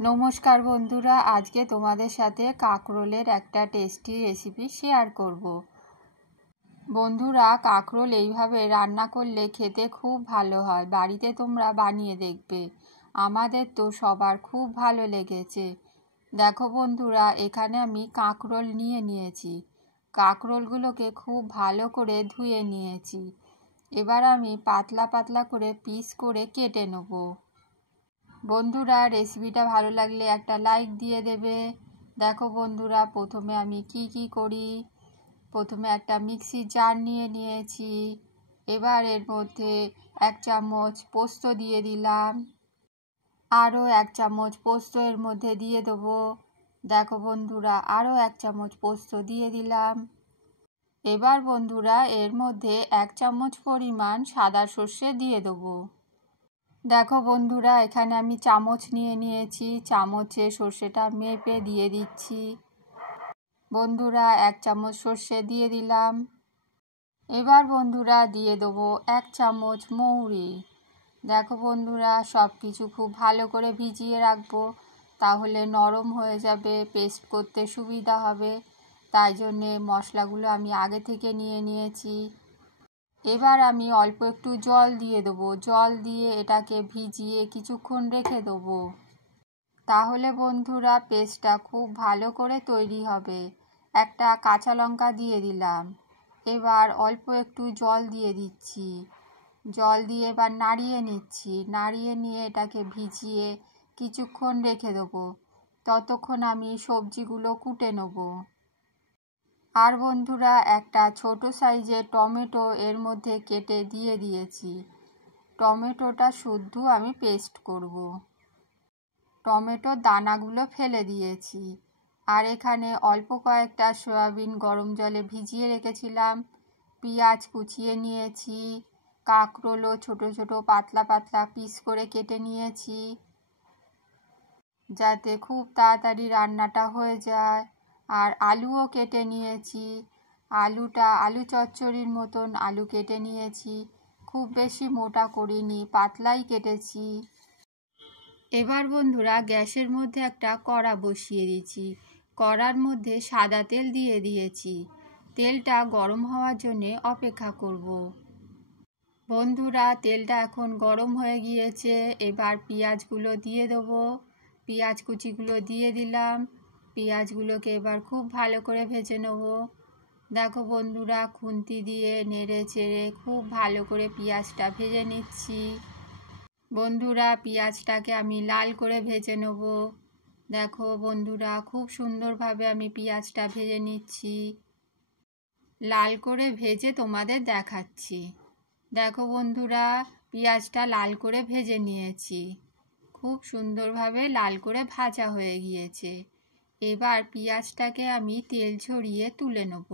নমস্কার বন্ধুরা, আজকে তোমাদের সাথে কাঁকরোলের একটা টেস্টি রেসিপি শেয়ার করব। বন্ধুরা, কাঁকরোল এইভাবে রান্না করলে খেতে খুব ভালো হয়। বাড়িতে তোমরা বানিয়ে দেখবে, আমাদের তো সবার খুব ভালো লেগেছে। দেখো বন্ধুরা, এখানে আমি কাঁকরোল নিয়েছি। কাঁকরোলগুলোকে খুব ভালো করে ধুয়ে নিয়েছি। এবার আমি পাতলা পাতলা করে পিস করে কেটে নেব। বন্ধুরা, রেসিপিটা ভালো লাগলে একটা লাইক দিয়ে দেবে। দেখো বন্ধুরা, প্রথমে আমি কি করি। প্রথমে একটা মিক্সির জার নিয়েছি। এবার এর মধ্যে 1 চামচ পোস্ত দিয়ে দিলাম। আরও 1 চামচ পোস্ত এর মধ্যে দিয়ে দেবো। দেখো বন্ধুরা, আরও 1 চামচ পোস্ত দিয়ে দিলাম। এবার বন্ধুরা, এর মধ্যে 1 চামচ পরিমাণ সাদা সর্ষে দিয়ে দেবো। দেখো বন্ধুরা, এখানে আমি চামচ নিয়েছি। চামচে সর্ষেটা মেপে দিয়ে দিচ্ছি। বন্ধুরা, 1 চামচ সর্ষে দিয়ে দিলাম। এবার বন্ধুরা দিয়ে দেবো 1 চামচ মৌরি। দেখো বন্ধুরা, সব কিছু খুব ভালো করে ভিজিয়ে রাখবো, তাহলে নরম হয়ে যাবে, পেস্ট করতে সুবিধা হবে। তাই জন্যে মশলাগুলো আমি আগে থেকে নিয়েছি। এবার আমি অল্প একটু জল দিয়ে দেবো। জল দিয়ে এটাকে ভিজিয়ে কিছুক্ষণ রেখে দেবো। তাহলে বন্ধুরা, পেস্টটা খুব ভালো করে তৈরি হবে। একটা কাঁচা লঙ্কা দিয়ে দিলাম। এবার অল্প একটু জল দিয়ে দিচ্ছি। জল দিয়ে এবার নাড়িয়ে নিচ্ছি। নাড়িয়ে নিয়ে এটাকে ভিজিয়ে কিছুক্ষণ রেখে দেবো। ততক্ষণ আমি সবজিগুলো কুটে নেবো। আর বন্ধুরা, একটা ছোট সাইজের টমেটো এর মধ্যে কেটে দিয়ে দিয়েছি। টমেটোটা শুদ্ধ আমি পেস্ট করব। টমেটোর দানাগুলো ফেলে দিয়েছি। আর এখানে অল্প কয়েকটা সয়াবিন গরম জলে ভিজিয়ে রেখেছিলাম। পেঁয়াজ কুচিয়ে নিয়েছি। কাঁকরোলও ছোট ছোট পাতলা পাতলা পিস করে কেটে নিয়েছি, যাতে খুব তাড়াতাড়ি রান্নাটা হয়ে যায়। আর আলুও কেটে নিয়েছি। আলু চচ্চড়ির মতন আলু কেটে নিয়েছি। খুব বেশি মোটা করিনি, পাতলাই কেটেছি। এবার বন্ধুরা, গ্যাসের মধ্যে একটা কড়া বসিয়ে দিয়েছি। কড়ার মধ্যে সাদা তেল দিয়ে দিয়েছি। তেলটা গরম হওয়ার জন্য অপেক্ষা করব। বন্ধুরা, তেলটা এখন গরম হয়ে গিয়েছে। এবার পেঁয়াজগুলো দিয়ে দেবো। পেঁয়াজ কুচিগুলো দিয়ে দিলাম। পেঁয়াজগুলোকে এবার খুব ভালো করে ভেজে নেব। দেখো বন্ধুরা, খুন্তি দিয়ে নেড়ে চেড়ে খুব ভালো করে পেঁয়াজটা ভেজে নিচ্ছি। বন্ধুরা, পেঁয়াজটাকে আমি লাল করে ভেজে নেব। দেখো বন্ধুরা, খুব সুন্দরভাবে আমি পেঁয়াজটা ভেজে নিচ্ছি। লাল করে ভেজে তোমাদের দেখাচ্ছি। দেখো বন্ধুরা, পেঁয়াজটা লাল করে ভেজে নিয়েছি। খুব সুন্দরভাবে লাল করে ভাজা হয়ে গিয়েছে। এবার পেঁয়াজটাকে আমি তেল ঝরিয়ে তুলে নেব।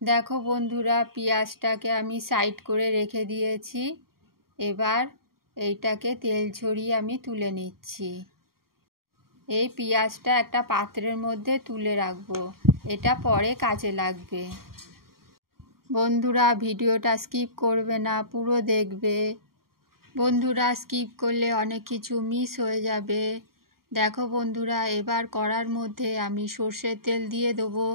দেখো বন্ধুরা, পেঁয়াজটাকে আমি সাইড করে রেখে দিয়েছি। এবার এইটাকে তেল ঝরিয়ে আমি তুলে নিচ্ছি। এই পেঁয়াজটা একটা পাত্রের মধ্যে তুলে রাখবো, এটা পরে কাজে লাগবে। বন্ধুরা, ভিডিওটা স্কিপ করবে না, পুরো দেখবে। বন্ধুরা, স্কিপ করলে অনেক কিছু মিস হয়ে যাবে। দেখো বন্ধুরা, এবার কড়ার মধ্যে আমি সর্ষের তেল দিয়ে দেবো।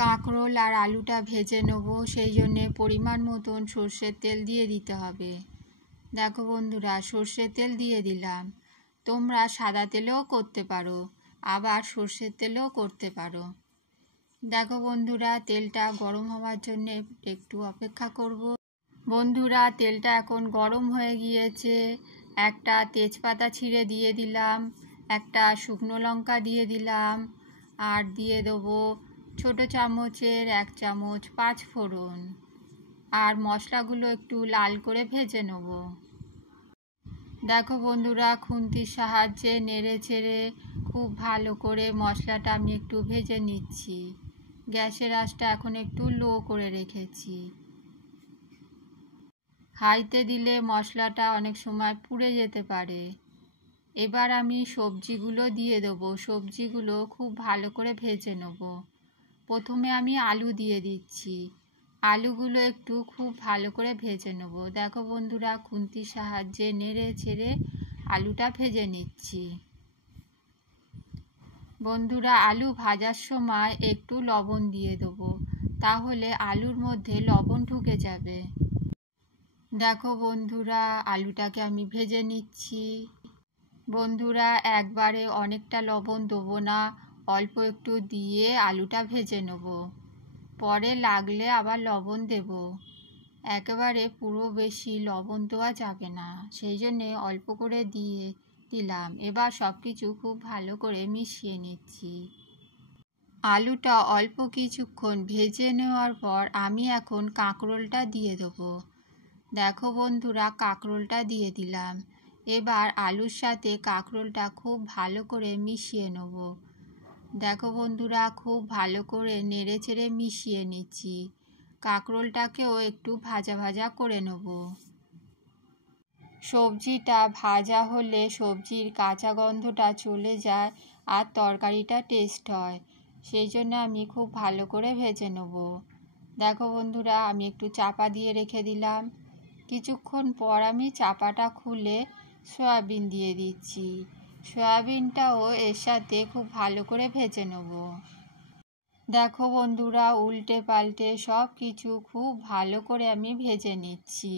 কাঁকরোল আর আলুটা ভেজে নেব, সেই জন্যে পরিমাণ মতন সর্ষের তেল দিয়ে দিতে হবে। দেখো বন্ধুরা, সর্ষের তেল দিয়ে দিলাম। তোমরা সাদা তেলেও করতে পারো, আবার সর্ষের তেলেও করতে পারো। দেখো বন্ধুরা, তেলটা গরম হওয়ার জন্য একটু অপেক্ষা করব। বন্ধুরা, তেলটা এখন গরম হয়ে গিয়েছে। একটা তেজপাতা ছিঁড়ে দিয়ে দিলাম। একটা শুকনো লঙ্কা দিয়ে দিলাম। আর দিয়ে দেবো ছোট চামচের 1 চামচ 5 ফোড়ন। আর মশলাগুলো একটু লাল করে ভেজে নেব। দেখো বন্ধুরা, খুন্তির সাহায্যে নেড়ে চেড়ে খুব ভালো করে মশলাটা আমি একটু ভেজে নিচ্ছি। গ্যাসের আঁচটা এখন একটু লো করে রেখেছি। হাইতে দিলে মশলাটা অনেক সময় পুড়ে যেতে পারে। এবার আমি সবজিগুলো দিয়ে দেবো। সবজিগুলো খুব ভালো করে ভেজে নেব। প্রথমে আমি আলু দিয়ে দিচ্ছি। আলুগুলো একটু খুব ভালো করে ভেজে নেব। দেখো বন্ধুরা, খুন্তির সাহায্যে নেড়ে ছেড়ে আলুটা ভেজে নিচ্ছি। বন্ধুরা, আলু ভাজার সময় একটু লবণ দিয়ে দেবো, তাহলে আলুর মধ্যে লবণ ঢুকে যাবে। দেখো বন্ধুরা, আলুটাকে আমি ভেজে নিচ্ছি। বন্ধুরা, একবারে অনেকটা লবণ দেবো না, অল্প একটু দিয়ে আলুটা ভেজে নেব, পরে লাগলে আবার লবণ দেব। একেবারে পুরো বেশি লবণ দেওয়া যাবে না, সেই জন্যে অল্প করে দিয়ে দিলাম। এবার সব কিছু খুব ভালো করে মিশিয়ে নিচ্ছি। আলুটা অল্প কিছুক্ষণ ভেজে নেওয়ার পর আমি এখন কাঁকরোলটা দিয়ে দেবো। দেখো বন্ধুরা, কাঁকরোলটা দিয়ে দিলাম। এবার আলুর সাথে কাঁকরোলটা খুব ভালো করে মিশিয়ে নেব। দেখো বন্ধুরা, খুব ভালো করে নেড়ে চেড়ে মিশিয়ে নিচ্ছি। কাঁকরোলটাকেও একটু ভাজা ভাজা করে নেব। সবজিটা ভাজা হলে সবজির কাঁচা গন্ধটা চলে যায় আর তরকারিটা টেস্ট হয়, সেই জন্য আমি খুব ভালো করে ভেজে নেব। দেখো বন্ধুরা, আমি একটু চাপা দিয়ে রেখে দিলাম। কিছুক্ষণ পর আমি চাপাটা খুলে সয়াবিন দিয়ে দিচ্ছি। সয়াবিনটাও এর সাথে খুব ভালো করে ভেজে নেব। দেখো বন্ধুরা, উল্টে পাল্টে সব কিছু খুব ভালো করে আমি ভেজে নিচ্ছি।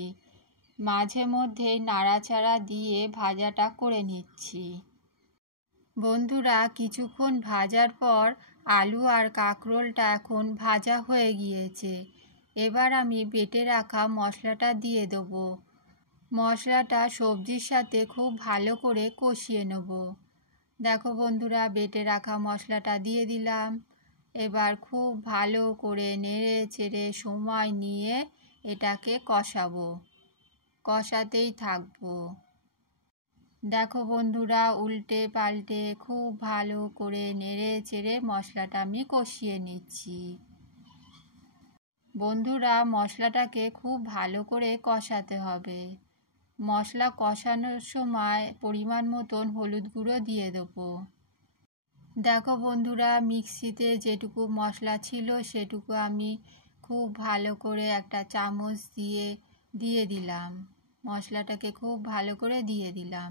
মাঝে মধ্যে নাড়াচাড়া দিয়ে ভাজাটা করে নিচ্ছি। বন্ধুরা, কিছুক্ষণ ভাজার পর আলু আর কাঁকরোলটা এখন ভাজা হয়ে গিয়েছে। এবার আমি বেটে রাখা মশলাটা দিয়ে দেবো। মশলাটা সবজির সাথে খুব ভালো করে কষিয়ে নেব। দেখো বন্ধুরা, বেটে রাখা মশলাটা দিয়ে দিলাম। এবার খুব ভালো করে নেড়ে চেড়ে সময় নিয়ে এটাকে কষাবো, কষাতেই থাকবো। দেখো বন্ধুরা, উল্টে পাল্টে খুব ভালো করে নেড়ে চেড়ে মশলাটা আমি কষিয়ে নিচ্ছি। বন্ধুরা, মশলাটাকে খুব ভালো করে কষাতে হবে। মশলা কষানোর সময় পরিমাণ মতন হলুদ গুঁড়ো দিয়ে দেবো। দেখো বন্ধুরা, মিক্সিতে যেটুকু মশলা ছিল সেটুকু আমি খুব ভালো করে একটা চামচ দিয়ে দিলাম। মশলাটাকে খুব ভালো করে দিয়ে দিলাম।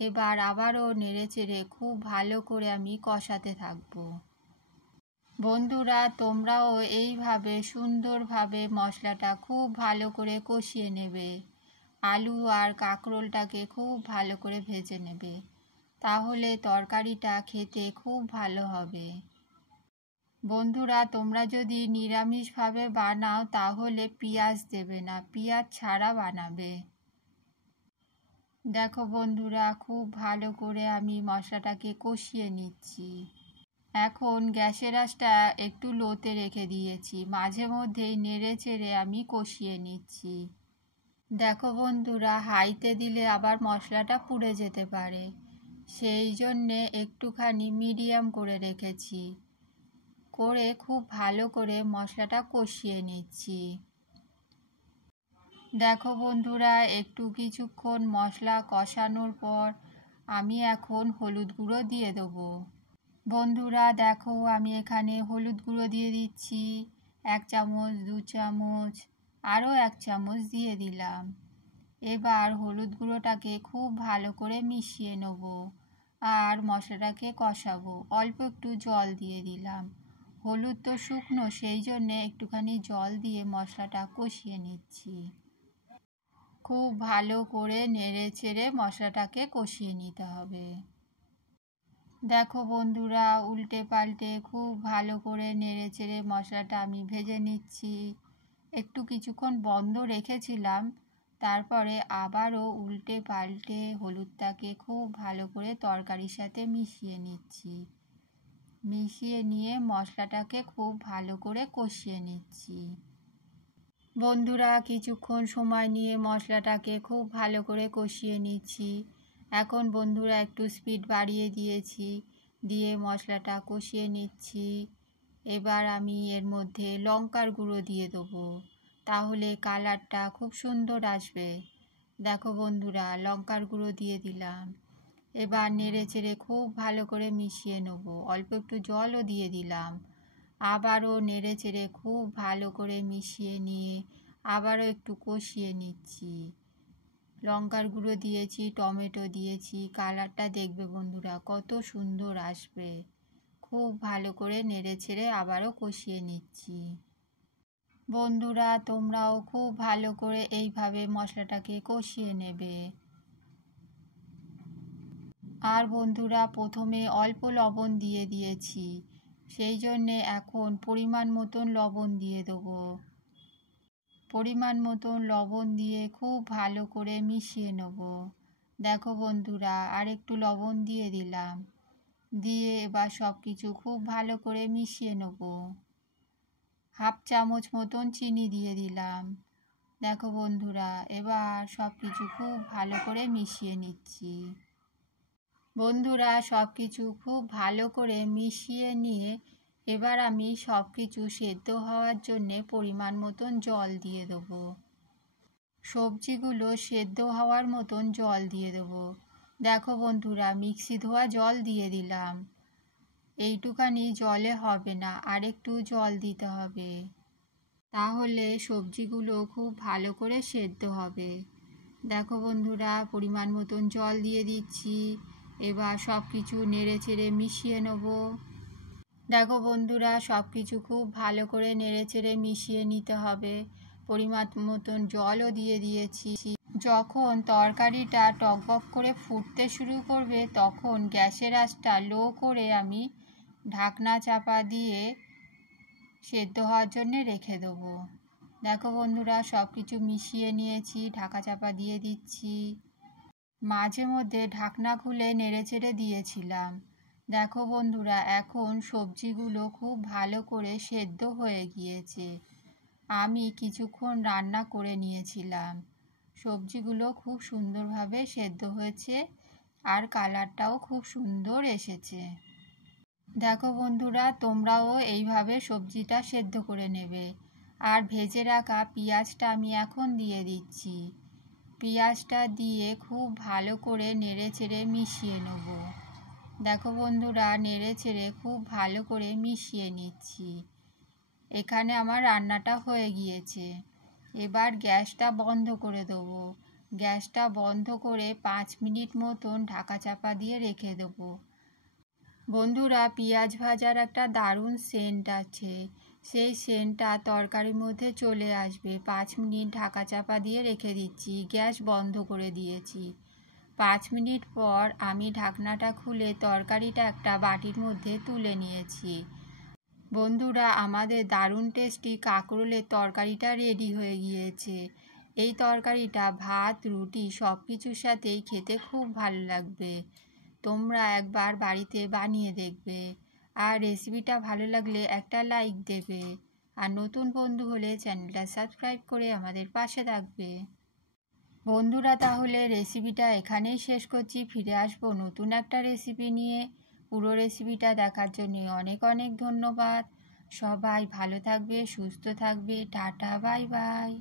এবার আবারও নেড়ে চেড়ে খুব ভালো করে আমি কষাতে থাকবো। বন্ধুরা, তোমরাও এইভাবে সুন্দরভাবে মশলাটা খুব ভালো করে কষিয়ে নেবে। আলু আর কাঁকরোলটাকে খুব ভালো করে ভেজে নেবে, তাহলে তরকারিটা খেতে খুব ভালো হবে। বন্ধুরা, তোমরা যদি নিরামিষভাবে বানাও তাহলে পেঁয়াজ দেবে না, পেঁয়াজ ছাড়া বানাবে। দেখো বন্ধুরা, খুব ভালো করে আমি মশলাটাকে কষিয়ে নিচ্ছি। এখন গ্যাসের আঁচটা একটু লোতে রেখে দিয়েছি, মাঝে মধ্যেই নেড়ে চেড়ে আমি কষিয়ে নিচ্ছি। দেখো বন্ধুরা, হাইতে দিলে আবার মশলাটা পুড়ে যেতে পারে, সেই জন্যে একটুখানি মিডিয়াম করে রেখেছি, করে খুব ভালো করে মশলাটা কষিয়ে নিচ্ছি। দেখো বন্ধুরা, একটু কিছুক্ষণ মশলা কষানোর পর আমি এখন হলুদ গুঁড়ো দিয়ে দেবো। বন্ধুরা দেখো, আমি এখানে হলুদ গুঁড়ো দিয়ে দিচ্ছি 1 চামচ, 2 চামচ, আরও 1 চামচ দিয়ে দিলাম। এবার হলুদ গুঁড়োটাকে খুব ভালো করে মিশিয়ে নেব আর মশলাটাকে কষাবো। অল্প একটু জল দিয়ে দিলাম, হলুদ তো শুকনো, সেই জন্যে একটুখানি জল দিয়ে মশলাটা কষিয়ে নিচ্ছি। খুব ভালো করে নেড়ে চেড়ে মশলাটাকে কষিয়ে নিতে হবে। দেখো বন্ধুরা, উল্টে পাল্টে খুব ভালো করে নেড়ে চেড়ে মশলাটা আমি ভেজে নিচ্ছি। একটু কিছুক্ষণ বন্ধ রেখেছিলাম, তারপরে আবারও উল্টে পাল্টে হলুদটাকে খুব ভালো করে তরকারির সাথে মিশিয়ে নিচ্ছি। মিশিয়ে নিয়ে মশলাটাকে খুব ভালো করে কষিয়ে নিচ্ছি। বন্ধুরা, কিছুক্ষণ সময় নিয়ে মশলাটাকে খুব ভালো করে কষিয়ে নিচ্ছি। এখন বন্ধুরা একটু স্পিড বাড়িয়ে দিয়েছি, দিয়ে মশলাটা কষিয়ে নিচ্ছি। এবার আমি এর মধ্যে লঙ্কার গুঁড়ো দিয়ে দেবো, তাহলে কালারটা খুব সুন্দর আসবে। দেখো বন্ধুরা, লঙ্কার গুঁড়ো দিয়ে দিলাম। এবার নেড়ে চেড়ে খুব ভালো করে মিশিয়ে নেব, অল্প একটু জলও দিয়ে দিলাম। আবারও নেড়ে চেড়ে খুব ভালো করে মিশিয়ে নিয়ে আবারও একটু কষিয়ে নিচ্ছি। লঙ্কার গুঁড়ো দিয়েছি, টমেটো দিয়েছি। কালারটা দেখবে বন্ধুরা কত সুন্দর আসবে। খুব ভালো করে নেড়েচেড়ে আবারও কষিয়ে নিচ্ছি। বন্ধুরা তোমরাও খুব ভালো করে এইভাবে মশলাটাকে কষিয়ে নেবে। আর বন্ধুরা প্রথমে অল্প লবণ দিয়ে দিয়েছি, সেই জন্যে এখন পরিমাণ মতন লবণ দিয়ে দেবো। পরিমাণ মতন লবণ দিয়ে খুব ভালো করে মিশিয়ে নেব। দেখো বন্ধুরা আর একটু লবণ দিয়ে দিলাম, দিয়ে এবার সব কিছু খুব ভালো করে মিশিয়ে নেব। হাফ চামচ মতন চিনি দিয়ে দিলাম। দেখো বন্ধুরা এবার সব কিছু খুব ভালো করে মিশিয়ে নিচ্ছি। বন্ধুরা সব কিছু খুব ভালো করে মিশিয়ে নিয়ে এবার আমি সব কিছু সেদ্ধ হওয়ার জন্যে পরিমাণ মতন জল দিয়ে দেবো। সবজিগুলো সেদ্ধ হওয়ার মতন জল দিয়ে দেবো। দেখো বন্ধুরা মিক্সি ধোয়া জল দিয়ে দিলাম। এইটুখানি জলে হবে না, আরেকটু জল দিতে হবে, তাহলে সবজিগুলো খুব ভালো করে সেদ্ধ হবে। দেখো বন্ধুরা পরিমাণ মতন জল দিয়ে দিচ্ছি। এবার সব কিছু নেড়ে চেড়ে মিশিয়ে নেব। দেখো বন্ধুরা সব কিছু খুব ভালো করে নেড়ে চেড়ে মিশিয়ে নিতে হবে। পরিমাণ মতন জলও দিয়ে দিয়েছি। যখন তরকারিটা টকবক করে ফুটতে শুরু করবে তখন গ্যাসের আঁচটা লো করে আমি ঢাকনা চাপা দিয়ে সেদ্ধ হওয়ার জন্যে রেখে দেবো। দেখো বন্ধুরা সব কিছু মিশিয়ে নিয়েছি, ঢাকা চাপা দিয়ে দিচ্ছি। মাঝে মধ্যে ঢাকনা খুলে নেড়েচেড়ে দিয়েছিলাম। দেখো বন্ধুরা এখন সবজিগুলো খুব ভালো করে সেদ্ধ হয়ে গিয়েছে। আমি কিছুক্ষণ রান্না করে নিয়েছিলাম। সবজিগুলো খুব সুন্দরভাবে সেদ্ধ হয়েছে আর কালারটাও খুব সুন্দর এসেছে। দেখো বন্ধুরা তোমরাও এইভাবে সবজিটা সেদ্ধ করে নেবে। আর ভেজে রাখা পেঁয়াজটা আমি এখন দিয়ে দিচ্ছি। পেঁয়াজটা দিয়ে খুব ভালো করে নেড়ে চেড়ে মিশিয়ে নেব। দেখো বন্ধুরা নেড়ে চেড়ে খুব ভালো করে মিশিয়ে নিচ্ছি। এখানে আমার রান্নাটা হয়ে গিয়েছে। এবার গ্যাসটা বন্ধ করে দেবো। গ্যাসটা বন্ধ করে 5 মিনিট মতন ঢাকা চাপা দিয়ে রেখে দেবো। বন্ধুরা পেঁয়াজ ভাজার একটা দারুণ সেন্ট আছে, সেই সেন্টটা তরকারির মধ্যে চলে আসবে। 5 মিনিট ঢাকা চাপা দিয়ে রেখে দিচ্ছি, গ্যাস বন্ধ করে দিয়েছি। 5 মিনিট পর আমি ঢাকনাটা খুলে তরকারিটা একটা বাটির মধ্যে তুলে নিয়েছি। বন্ধুরা আমাদের দারুণ টেস্টি কাঁকরোলের তরকারিটা রেডি হয়ে গিয়েছে। এই তরকারিটা ভাত রুটি সব কিছুর সাথেই খেতে খুব ভালো লাগবে। তোমরা একবার বাড়িতে বানিয়ে দেখবে। আর রেসিপিটা ভালো লাগলে একটা লাইক দেবে। আর নতুন বন্ধু হলে চ্যানেলটা সাবস্ক্রাইব করে আমাদের পাশে থাকবে। বন্ধুরা তাহলে রেসিপিটা এখানেই শেষ করছি। ফিরে আসবো নতুন একটা রেসিপি নিয়ে। পুরো রেসিপিটা দেখার জন্য অনেক অনেক ধন্যবাদ। সবাই ভালো থাকবে, সুস্থ থাকবে। Tata, bye bye.